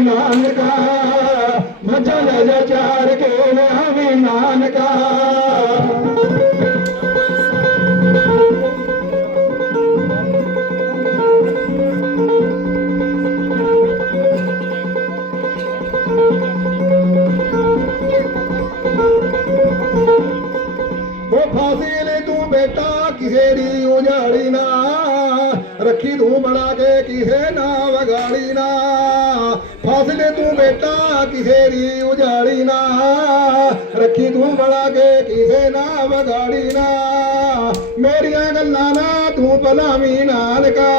ਨਾਨਕਾ, ਮੱਝਾਂ ਲੈ ਜਾ ਚਾਰ ਕੇ ਲਿਆਵੀਂ ਨਾਨਕਾ। ਉਹ ਫਾਸੀ ਲੈ ਤੂੰ ਬੇਟਾ ਕਿਸੇ ਦੀ ਉਜਾੜੀ ਨਾ। ਰੱਖੀ ਤੂੰ ਬਣਾ ਕੇ ਕਿਸੇ ਨਾ ਵਗਾੜੀ ਨਾ। ਫਸਲੇ ਤੂੰ ਬੇਟਾ ਕਿਸੇ ਦੀ ਉਜਾੜੀ ਨਾ। ਰੱਖੀ ਤੂੰ ਬਣਾ ਕੇ ਕਿਸੇ ਨਾ ਵਗਾੜੀ ਨਾ। ਮੇਰੀਆਂ ਗੱਲਾਂ ਨਾ ਤੂੰ ਭਲਾਵੀਂ ਨਾਨਕਾ।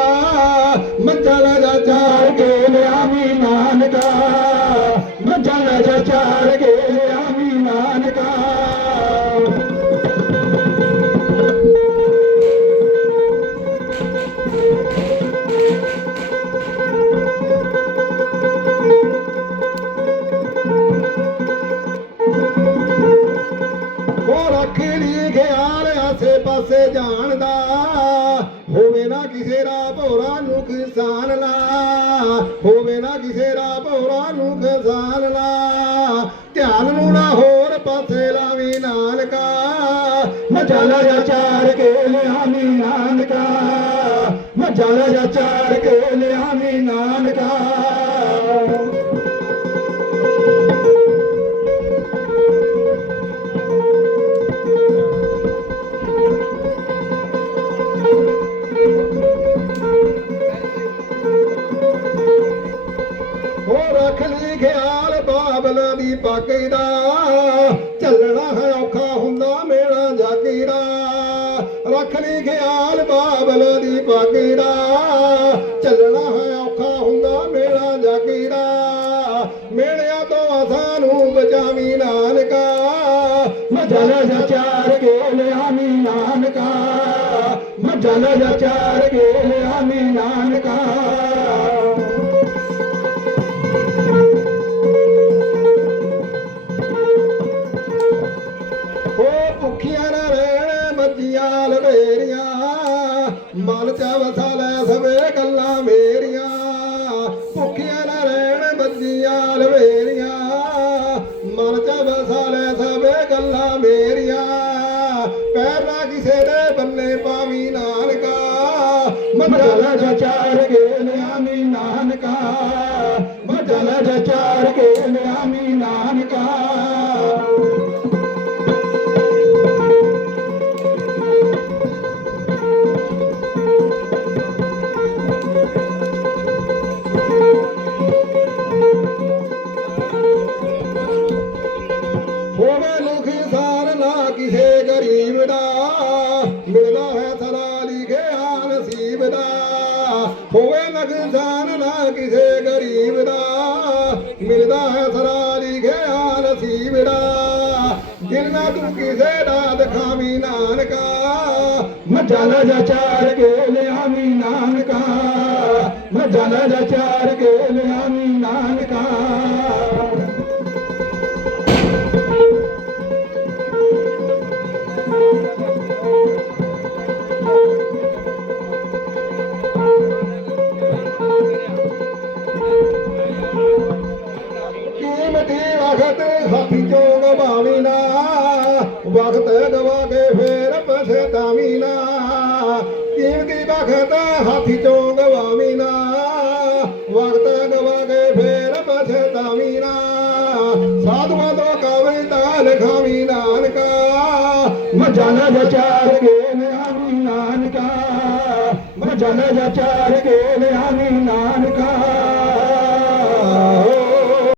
ਮੱਝਾਂ ਲੈ ਜਾ ਚਾਰ ਕੇ ਆਸੇ ਪਾਸੇ ਜਾਣਦਾ ਹੋਵੇ ਨਾ ਕਿਸੇ ਦਾ ਭੋਰਾ ਨੂੰ ਕਿਸਾਨ ਲਾ, ਹੋਵੇ ਨਾ ਕਿਸੇ ਦਾ ਭੋਰਾ ਨੂੰ ਕਿਸਾਨ ਲਾ। ਧਿਆਨ ਨੂੰ ਨਾ ਹੋਰ ਪਾਸੇ ਲਾਵੀ ਨਾਨਕਾ ਮਜ਼ਾਲਾ ਜਾ ਚਾਰ ਕੇ ਲਿਆਵੀ ਨਾਨਕਾ ਮਜ਼ਾਲਾ ਜਾ ਚਾਰ ਕੇ ਲਿਆਵੀ ਨਾਨਕਾ। ਉਹ ਰੱਖ ਲਈ ਖਿਆਲ ਬਾਬਲ ਦੀ ਪੱਗ ਦਾ ਚੱਲਣਾ ਹੈ ਔਖਾ ਹੁੰਦਾ ਮੇਰਾ ਜਾਗੀ ਦਾ ਰੱਖ ਲਈ ਖਿਆਲ ਬਾਬਲ ਦੀ ਪੱਗ ਦਾ ਚੱਲਣਾ ਹੈ ਔਖਾ ਹੁੰਦਾ ਮੇਰਾ ਜਾਗੀ ਦਾ ਮੇੜਿਆਂ ਤੋਂ ਅਸਾਂ ਨੂੰ ਬਚਾਵੀ ਨਾਨਕਾ। ਮਜਲ ਜਾ ਚਾਰ ਕੇ ਲਿਆਵੀ ਨਾਨਕਾ। ਮਜਲ ਜਾ ਚਾਰ ਕੇ ਲਿਆਵੀ ਨਾਨਕਾ। ਮਨ ਚ ਵਸਾ ਲੈ ਸਵੇ ਗੱਲਾਂ ਮੇਰੀਆਂ, ਭੁੱਖੀਆਂ ਨਾ ਰਹਿਣ ਮੱਜੀਆਂ ਲਵੇਰੀਆਂ। ਮਨ ਚ ਵਸਾ ਲੈ ਸਵੇ ਗੱਲਾਂ ਮੇਰੀਆਂ, ਪੈਰ ਨਾ ਕਿਸੇ ਦੇ ਬੰਨੇ ਪਾਵੀ ਨਾਨਕਾ। ਮਜਲ ਜਾ ਚਾਰ ਕੇ ਨਾਨਕਾ ਮਜਲ ਜਾ ਚਾਰ ਕੇ ਨਾਨਕਾ। ਹੋਵੇ ਲੁਖੀ ਸਾਰ ਨਾ ਕਿਸੇ ਗਰੀਬ ਦਾ। ਮਿਲਦਾ ਹੈ ਸਲਾ ਲਿਖਿਆ ਨਸੀਬ ਦਾ। ਹੋਵੇ ਨਗਜ਼ਾਨ ਨਾ ਕਿਸੇ ਗਰੀਬ ਦਾ। ਮਿਲਦਾ ਹੈ ਸਲਾ ਲਿਖਿਆ ਨਸੀਬ ਦਾ। ਦਿਲ ਨਾ ਤੂੰ ਕਿਸੇ ਦਾ ਦਿਖਾਵੀ ਨਾਨਕਾ ਮਜਲ ਜਾ ਚਾਰ ਕੇ ਲਿਆਵੀ ਨਾਨਕਾ। ਮਜਲ ਜਾ ਚਾਰ ਕੇ ਲਿਆਵੀ ਨਾਨਕਾ। ਕੀਮਤੀ ਵਖਤ ਹਾਥੀ ਚੋਂ ਗਵਾਵੀ ਨਾ। ਵਕਤ ਗਵਾ ਕੇ ਫੇਰ ਪਛਤਾਵੀ ਨਾ। ਕੀਮਤੀ ਵਖਤ ਹਾਥੀ ਚੋਂ ਗਵਾਵੀ ਨਾ। ਵਕਤ ਗਵਾ ਕੇ ਫੇਰ ਪਛਤਾਵੀ ਨਾ। ਸਾਧੂਆਂ ਤੋਂ ਕਵਿਤਾ ਲਿਖਾਵੀ ਨਾਨਕਾ। ਮਜਨ ਜਚਾਰ ਕੇ ਨਿਆਵੀ ਨਾਨਕਾ। ਮਜਨ ਜਚਾਰ ਕੇ ਨਿਆਵੀ ਨਾਨਕਾ।